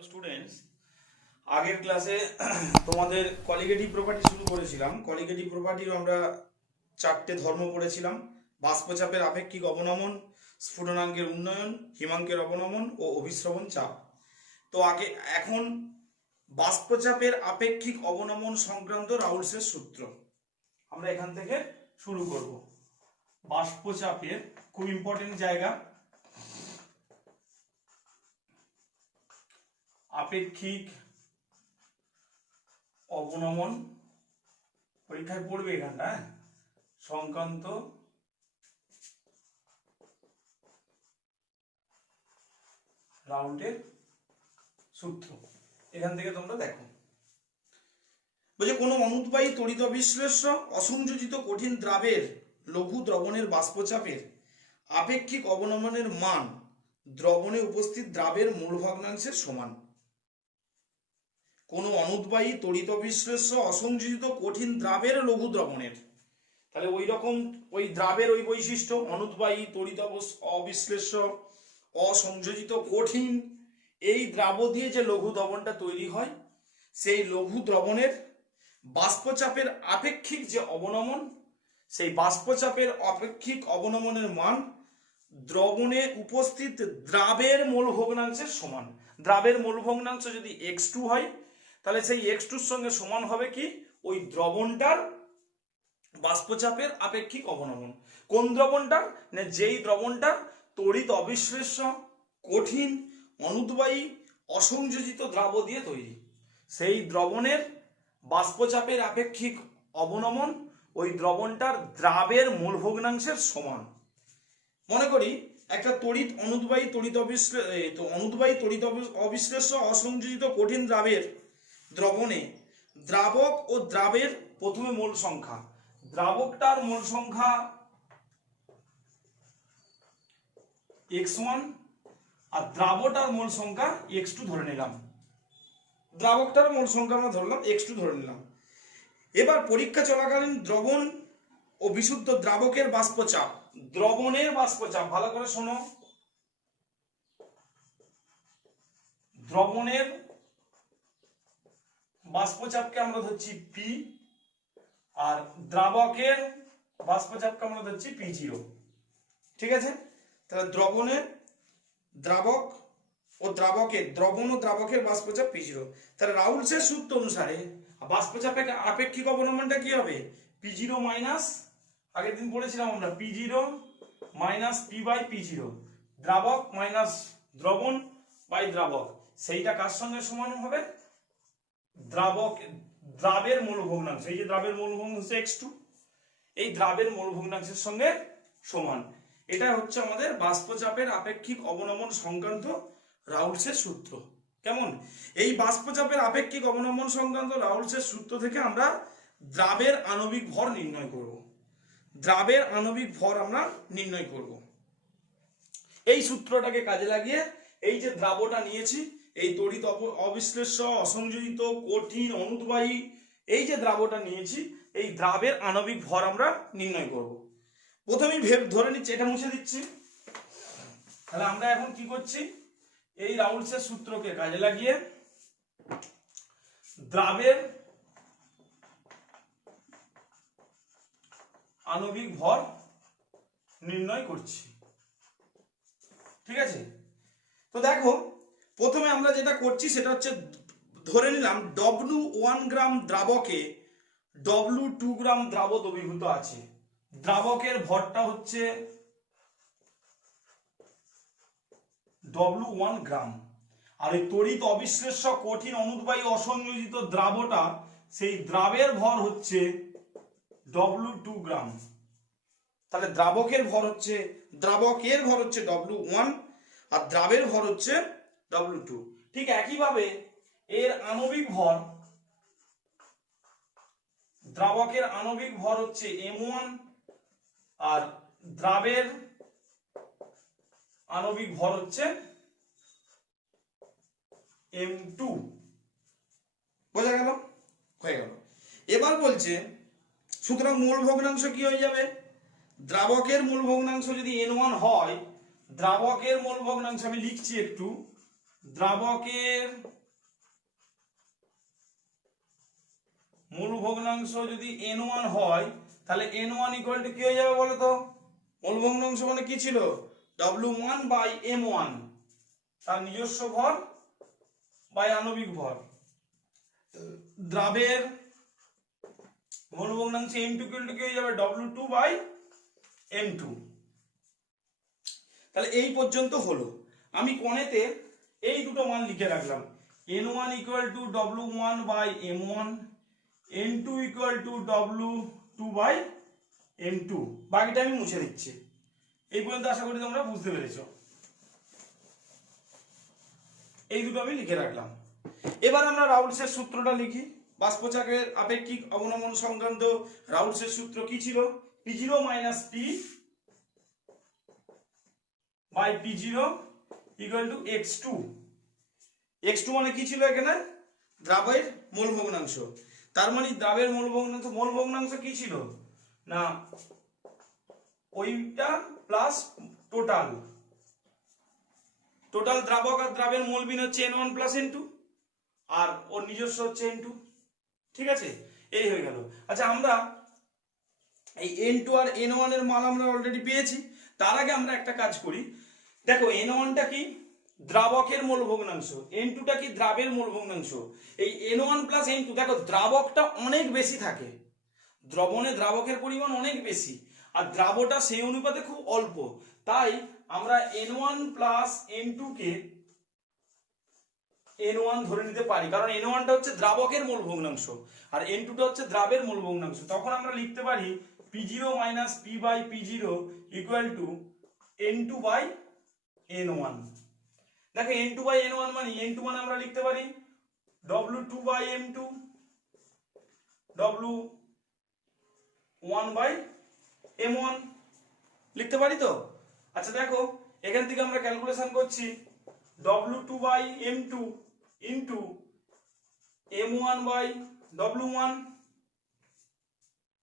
Hello students, আগের ক্লাসে তোমাদের কলিগেটিভ প্রপার্টি শুরু করেছিলাম। কলিগেটিভ প্রপার্টির আমরা চারটে ধর্ম পড়েছিলাম: বাষ্পচাপের আপেক্ষিক অবনমন, স্ফুটনাঙ্কের উন্নয়ন, হিমাঙ্কের অবনমন ও অভিস্রবণ চাপ। তো এখন বাষ্পচাপের আপেক্ষিক অবনমন সংক্রান্ত রাউলসের সূত্র আমরা এখান থেকে শুরু করব। বাষ্পচাপের খুব ইম্পর্টেন্ট জায়গা, আপেক্ষিক অবনমন পরীক্ষায় পড়বে এখানটা সংক্রান্ত রাউল্টের সূত্র। এখান থেকে তোমরা দেখো, বলছে কোনো অনুদ্বায়ী তড়িৎ অবিশ্লেষ্য অসংযোজিত কঠিন দ্রাবের লঘু দ্রবণের বাষ্পচাপের আপেক্ষিক অবনমনের মান দ্রবণে উপস্থিত দ্রাবের মূল ভগ্নাংশের সমান। কোনো অনুদ্বায়ী তড়িৎ অবিশ্লেষ্য অসংযোজিত কঠিন দ্রাবের লঘু দ্রবণের, তাহলে ওই রকম ওই দ্রাবের ওই বৈশিষ্ট্য, অনুদ্বায়ী তড়িৎ অবিশ্লেষ্য অসংযোজিত কঠিন, এই দ্রাব দিয়ে যে লঘু দ্রবণটা তৈরি হয়, সেই লঘু দ্রবণের বাষ্পচাপের আপেক্ষিক যে অবনমন, সেই বাষ্পচাপের আপেক্ষিক অবনমনের মান দ্রবণে উপস্থিত দ্রাবের মোল ভগ্নাংশের সমান। দ্রাবের মোল ভগ্নাংশ যদি x2 হয়, তাহলে সেই x2 সঙ্গে সমান হবে কি ওই দ্রবণটার বাষ্পচাপের আপেক্ষিক অবনমন। কোন দ্রবণটার? না যেই দ্রবণটা তড়িৎ অবিশ্লেষ্য কঠিন অনুদ্বায়ী অসংযোজিত দ্রাব দিয়ে তৈরি, সেই দ্রবণের বাষ্পচাপের আপেক্ষিক অবনমন ওই দ্রবণটার দ্রাবের মূল ভগ্নাংশের সমান। মনে করি একটা অনুদ্বায়ী তড়িৎ অবিশ্লেষ্য অসংযোজিত কঠিন দ্রাবের দ্রবণে দ্রাবক ও দ্রাবের প্রথমে মোল সংখ্যা, দ্রাবকটার মোল সংখ্যা x1 আর দ্রাবকটার মোল সংখ্যা x2 ধরে নিলাম। দ্রাবকটার মোল সংখ্যা আমরা ধরলাম x2 ধরে নিলাম। এবার পরীক্ষা চলাকালীন দ্রবণ ও বিশুদ্ধ দ্রাবকের বাষ্পচাপ, দ্রবণের বাষ্পচাপ ভালো করে শোনো, দ্রবণের বাষ্পচাপকে আমরা ধরছি P আর দ্রাবকের বাষ্পচাপকে আমরা ধরছি P0। ঠিক আছে, তাহলে দ্রবণের দ্রাবক ও দ্রাবকের দ্রবণ ও দ্রাবকের বাষ্পচাপ P0। তাহলে রাউলসের সূত্র অনুসারে বাষ্পচাপের আপেক্ষিক অবনমনটা কি হবে? P0 মাইনাস, আগের দিন পড়েছিলাম আমরা, P0 minus P by P0, দ্রাবক মাইনাস দ্রবণ বাই দ্রাবক। সেইটা কার সঙ্গে সমান হবে? দ্রাবের মূল ভগ্নাংশ, এই যে দ্রাবের মূল ভগ্নাংশ x2, এই দ্রাবের মূল ভগ্নাংশের সঙ্গে সমান। এটা হচ্ছে আমাদের বাষ্পচাপের আপেক্ষিক অবনমন সংক্রান্ত রাউলসের সূত্র। কেমন? এই বাষ্পচাপের আপেক্ষিক অবনমন সংক্রান্ত রাউলসের সূত্র থেকে আমরা দ্রাবের আণবিক ভর নির্ণয় করব। দ্রাবের আণবিক ভর আমরা নির্ণয় করব এই সূত্রটাকে কাজে লাগিয়ে। এই যে দ্রাবটা নিয়েছি, এই তড়িৎ অবিশ্লেষ্য অসংযোজিত কঠিন অনুদ্বায়ী এই যে দ্রাবটা নিয়েছি, এই দ্রাবের আণবিক ভর আমরা নির্ণয় করব। প্রথমেই ধরে নিচ্ছি, এটা মুছে দিচ্ছি। তাহলে আমরা এখন কি করছি? এই রাউলসের সূত্রকে কাজে লাগিয়ে দ্রাবের আণবিক ভর নির্ণয় করছি। ঠিক আছে, তো দেখো প্রথমে আমরা যেটা করছি সেটা হচ্ছে ধরে নিলাম W1 গ্রাম দ্রাবকে W2 গ্রাম দ্রাব দ্রবীভূত আছে। দ্রাবকের ভরটা হচ্ছে W1 গ্রাম, আর এই তড়িৎ অবিশ্লেষ্য কঠিন অনুদ্বায়ী অসংযোজিত দ্রাবটা, সেই দ্রাবের ভর হচ্ছে W2 গ্রাম। তাহলে দ্রাবকের ভর হচ্ছে W1 আর দ্রাবের ভর হচ্ছে W2। ঠিক একইভাবে এর আণবিক ভর, দ্রাবকের আণবিক ভর হচ্ছে M1 আর দ্রাবের আণবিক ভর হচ্ছে M2। বোঝা গেল? হয়ে গেল। এবার বলছে সুতরাং মূল ভগ্নাংশ কি হয়ে যাবে? দ্রাবকের মূল ভগ্নাংশ যদি N1 হয়, দ্রাবকের মূল ভগ্নাংশ আমি লিখছি একটু, দ্রাবকের মূল ভগ্নাংশ যদি n1 হয় তাহলে n1 ইকুয়াল টু কি হয়ে যাবে বলো তো? মূল ভগ্নাংশ মানে কি ছিল? w1 বাই m1, তার নিজস্ব ভর বাই আণবিক ভর। দ্রাবের মূল ভগ্নাংশ n2 ইকুয়াল টু কি হয়ে যাবে? w2 by m2। তাহলে এই পর্যন্ত হলো। আমি কোণেতে এই দুটো মান লিখে রাখলাম, n1 equal to w1 by m1, n2 equal to w2 by m2। বাকিটা আমি মুছে দিচ্ছি। এই পর্যন্ত আশা করি তোমরা বুঝতে পেরেছো। এই দুটো আমি লিখে রাখলাম। এবার আমরা রাউলসের সূত্রটা লিখি। বাষ্পচাপের আপেক্ষিক অবনমন সংক্রান্ত রাউলসের সূত্র কি ছিল? p0 minus p by p0 equal to x2। x2 মানে কি ছিল এখানে? দ্রাবের মোল ভগ্নাংশ। তার মানে দ্রাবের মোল ভগ্নাংশ কি ছিল না, ওইটা প্লাস টোটাল দ্রাবক আর দ্রাবের মোল বিন হচ্ছে n1 প্লাস n2, আর ওর নিজস্ব হচ্ছে n2। ঠিক আছে, এই হয়ে গেল। আচ্ছা, আমরা এই n2 আর n1 এর মান আমরা অলরেডি পেয়েছি। তার আগে আমরা একটা কাজ করি। দেখো, n1টা কি? দ্রাবকের মোল ভগ্নাংশ। n2টা কি? দ্রাবের মোল ভগ্নাংশ। এই n1 প্লাস n2, দেখো দ্রাবকটা অনেক বেশি থাকে, দ্রবণে দ্রাবকের পরিমাণ অনেক বেশি, আর দ্রাবটা সেই অনুপাতে খুব অল্প। তাই আমরা n1 প্লাস n2 কে n1 ধরে নিতে পারি, কারণ n1টা হচ্ছে দ্রাবকের মোল ভগ্নাংশ আর n2টা হচ্ছে দ্রাবের মোল ভগ্নাংশ। তখন আমরা লিখতে পারি p0 minus p by p0 equal to n2 by n1। দেখো n2 বাই n1 মানে n2 মানে আমরা লিখতে পারি w2 by m2, w1 by m1 লিখতে পারি তো। আচ্ছা দেখো, এখান থেকে আমরা ক্যালকুলেশন করছি w2 by m2 into m1 by w1,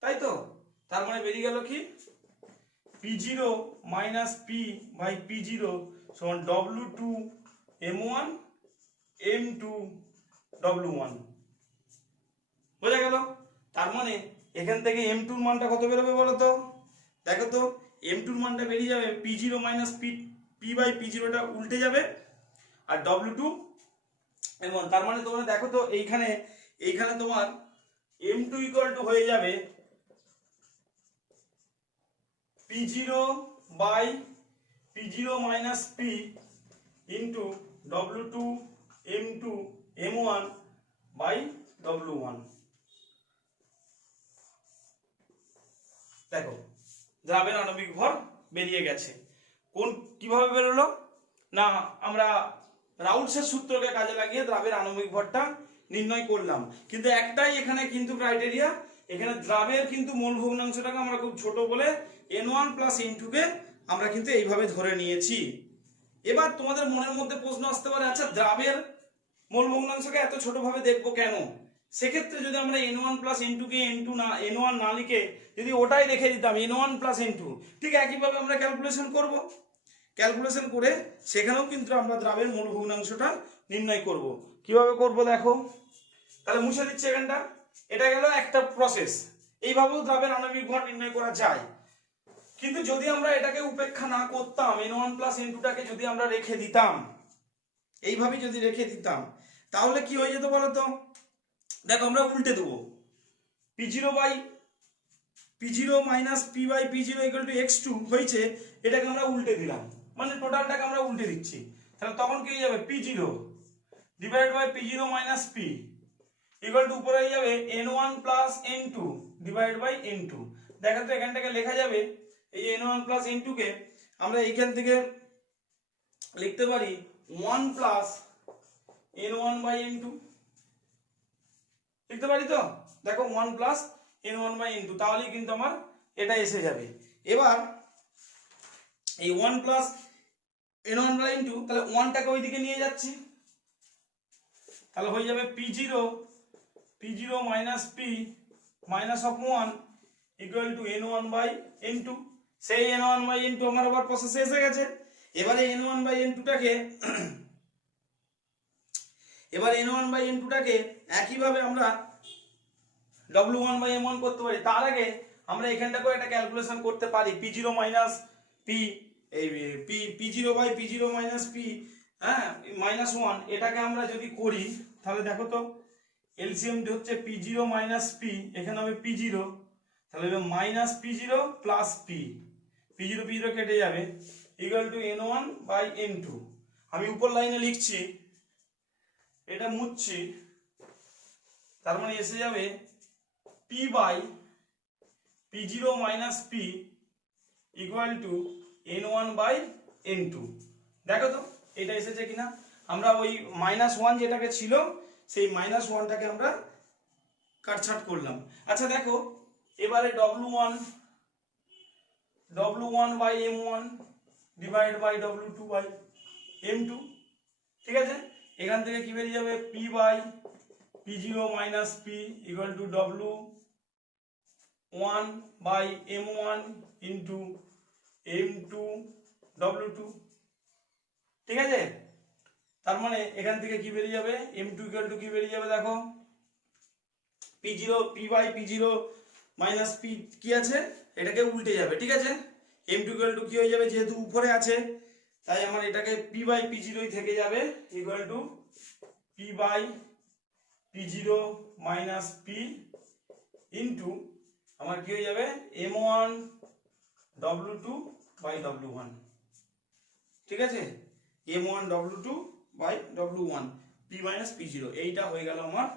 তাই তো। তার মানে বেরিয়ে গেল কি p0 minus p by p0 সমান w2 m1 m2 w1। বোঝা গেল? তার মানে এখান থেকে m2 এর মানটা কত বেরোবে বলো তো? দেখো তো, m2 এর মানটা বেরিয়ে যাবে p0 মাইনাস p বাই p0টা উল্টে যাবে আর w2 m1। তার মানে তোমরা দেখো তো, এইখানে তোমার m2 ইকুয়াল টু হয়ে যাবে p0 by p0 minus p into w2 m2 m1 by w1। দেখো, দ্রাবের আণবিক ভর বেরিয়ে গেছে। কিভাবে বেরোলো না, আমরা রাউলসের সূত্রকে কাজে লাগিয়ে দ্রাবের আণবিক ভরটা নির্ণয় করলাম। কিন্তু একটাই এখানে কিন্তু ক্রাইটেরিয়া, এখানে দ্রাবের কিন্তু মোল ভগ্নাংশটাকে আমরা খুব ছোট বলে n1 প্লাস n2 কে আমরা কিন্তু এইভাবে ধরে নিয়েছি। এবার তোমাদের মনের মধ্যে প্রশ্ন আসতে পারে, আচ্ছা দ্রাবের মোল ভগ্নাংশকে এত ছোট ভাবে দেখবো কেন? সেক্ষেত্রে যদি আমরা n1 প্লাস n2 কে n1 না লিখে যদি ওটাই রেখে দিতাম n1 প্লাস n2, ঠিক একইভাবে আমরা ক্যালকুলেশন করব। ক্যালকুলেশন করে সেখানেও কিন্তু আমরা দ্রাবের মোল ভগ্নাংশটা নির্ণয় করব। কিভাবে করব দেখো, তাহলে মুছে দিচ্ছি এখানটা। এটা গেল একটা প্রসেস। এইভাবেও দ্রাবের আণবিক ভর নির্ণয় করা যায়। কিন্তু যদি আমরা এটাকে উপেক্ষা না করতাম, n1 প্লাস n2টাকে যদি আমরা রেখে দিতাম, এইভাবে যদি রেখে দিতাম, তাহলে কি হয়ে যেত বলতো? দেখো, আমরা উল্টে দেবো। p0 minus p by p0 equal to x2 হয়েছে, এটাকে আমরা উল্টে দিলাম, মানে টোটালটাকে আমরা উল্টে দিচ্ছি। তাহলে তখন কি হয়ে যাবে? p0 divide by p0 minus p equal to উপরে হয়ে যাবে n1 plus n2 divide by n2। দেখো তো, এখানটাকে লেখা যাবে এই n1 প্লাস n2 কে আমরা এইখান থেকে লিখতে পারি 1 প্লাস n1 বাই n2 লিখতে পারি তো। দেখো 1 প্লাস n1 বাই n2, তাহলেই কিন্তু আমার এটা এসে যাবে। এবার এই 1 প্লাস n1 বাই n2, তাহলে 1টাকে ওইদিকে নিয়ে যাচ্ছি, তাহলে হয়ে যাবে p0 minus p minus of 1 equal to n1 by n2। সেই n1 বাই n2 আমার আবার প্রসেসে এসে গেছে। এবারে n1 বাই n2টাকে এবার n1/n2টাকে একইভাবে আমরা W1/m1 করতে পারি। তার আগে আমরা এখানটাকেও একটা ক্যালকুলেশন করতে পারি, p0 মাইনাস পি, এই p0/p0 মাইনাস পি, হ্যাঁ -1, এটাকে আমরা যদি করি তাহলে দেখো তো এলসিএম হচ্ছে p0 মাইনাস পি, এখানে হবে p0, তাহলে হবে minus p0 plus P, p0 p0 কেটে যাবে, ইকুয়াল টু n1/n2। আমি উপর লাইনে লিখছি, এটা মুছছি, তার মানে এসে যাবে p/p0 minus P equal to n1/n2। দেখো তো এটা এসেছে কিনা। আমরা ওই -1 যেটাকে ছিল সেই -1টাকে আমরা কাটছাট করলাম। আচ্ছা দেখো এবারে W1/m1 ডিভাইড বাই W2/m2, ঠিক আছে। এখান থেকে কি বেরিয়ে যাবে, p/p0 minus P equal to W1/m1 into m2 W2, ঠিক আছে। তার মানে এখান থেকে কি বেরিয়ে যাবে, m2 ইকুয়াল টু কি বেরিয়ে যাবে, দেখো p/p0 মাইনাস পি কি আছে, এটাকে উল্টে যাবে, ঠিক আছে। m2 ইকুয়াল টু কি হয়ে যাবে, যেহেতু উপরে আছে তাই আমার এটাকে p/p0 থেকে যাবে equal to p/p0 minus P into আমার কি হয়ে যাবে m1 W2/W1, ঠিক আছে। m1 W2/W1 p minus p0, এইটা হয়ে গেল আমার।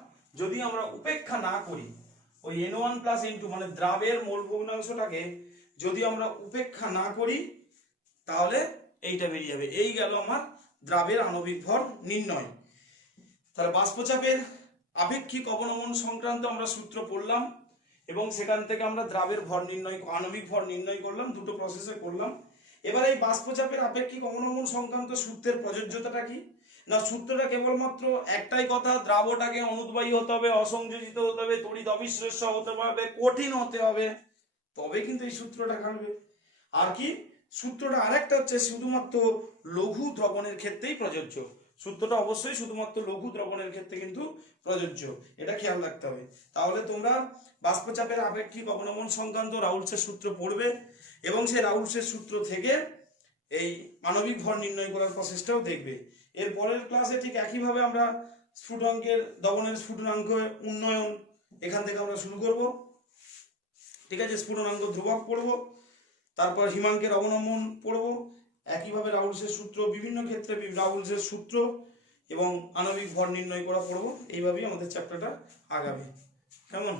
যদি আমরা উপেক্ষা না করি ওই n1 প্লাস n2 মানে দ্রাবের মোল ভগ্নাংশটাকে যদি আমরা উপেক্ষা না করি তাহলে এইটা বেরিয়ে যাবে। এই গেল আমার দ্রাবের আণবিক ভর নির্ণয়। তাহলে বাষ্পচাপের আপেক্ষিক অবনমন সংক্রান্ত আমরা সূত্র পড়লাম এবং সেখান থেকে আমরা দ্রাবের ভর নির্ণয়, আণবিক ভর নির্ণয় করলাম, দুটো প্রসেসে করলাম। এবার এই বাষ্পচাপের আপেক্ষিক অবনমন সংক্রান্ত সূত্রের প্রযোজ্যতাটা কি না, সূত্রটা কেবলমাত্র একটাই কথা, দ্রাবটাকে অনুদ্বায়ী হতে হবে, অসংযোজিত হতে হবে, তড়িৎ অবিশ্লেষ্য হতে হবে, কঠিন হতে হবে, তবে কিন্তু এই সূত্রটা খাটবে। আর কি সূত্রটা আরেকটা হচ্ছে শুধুমাত্র লঘু দ্রবণের ক্ষেত্রেই প্রযোজ্য। সূত্রটা অবশ্যই শুধুমাত্র লঘু দ্রবণের ক্ষেত্রে কিন্তু প্রযোজ্য, এটা খেয়াল রাখতে হবে। তাহলে তোমরা বাষ্পচাপের আপেক্ষিক অবনমন সংক্রান্ত রাউলসের সূত্র পড়বে এবং সেই রাউলসের সূত্র থেকে এই আণবিক ভর নির্ণয় করার প্রসেসটাও দেখবে। এর পরের ক্লাসে ঠিক একইভাবে আমরা স্ফুটনাঙ্কের দহনের স্ফুটনাঙ্ক উন্নয়ন এখান থেকে আমরা শুরু করব, ঠিক আছে। স্ফুটনাঙ্ক ধ্রুবক পড়ব, তারপর হিমাঙ্কের অবনমন পড়ব, একইভাবে রাউলসের সূত্র, বিভিন্ন ক্ষেত্রে রাউলসের সূত্র এবং আণবিক ভর নির্ণয় করা পড়ব। এইভাবেই আমাদের চ্যাপ্টারটা আগাবে, কেমন।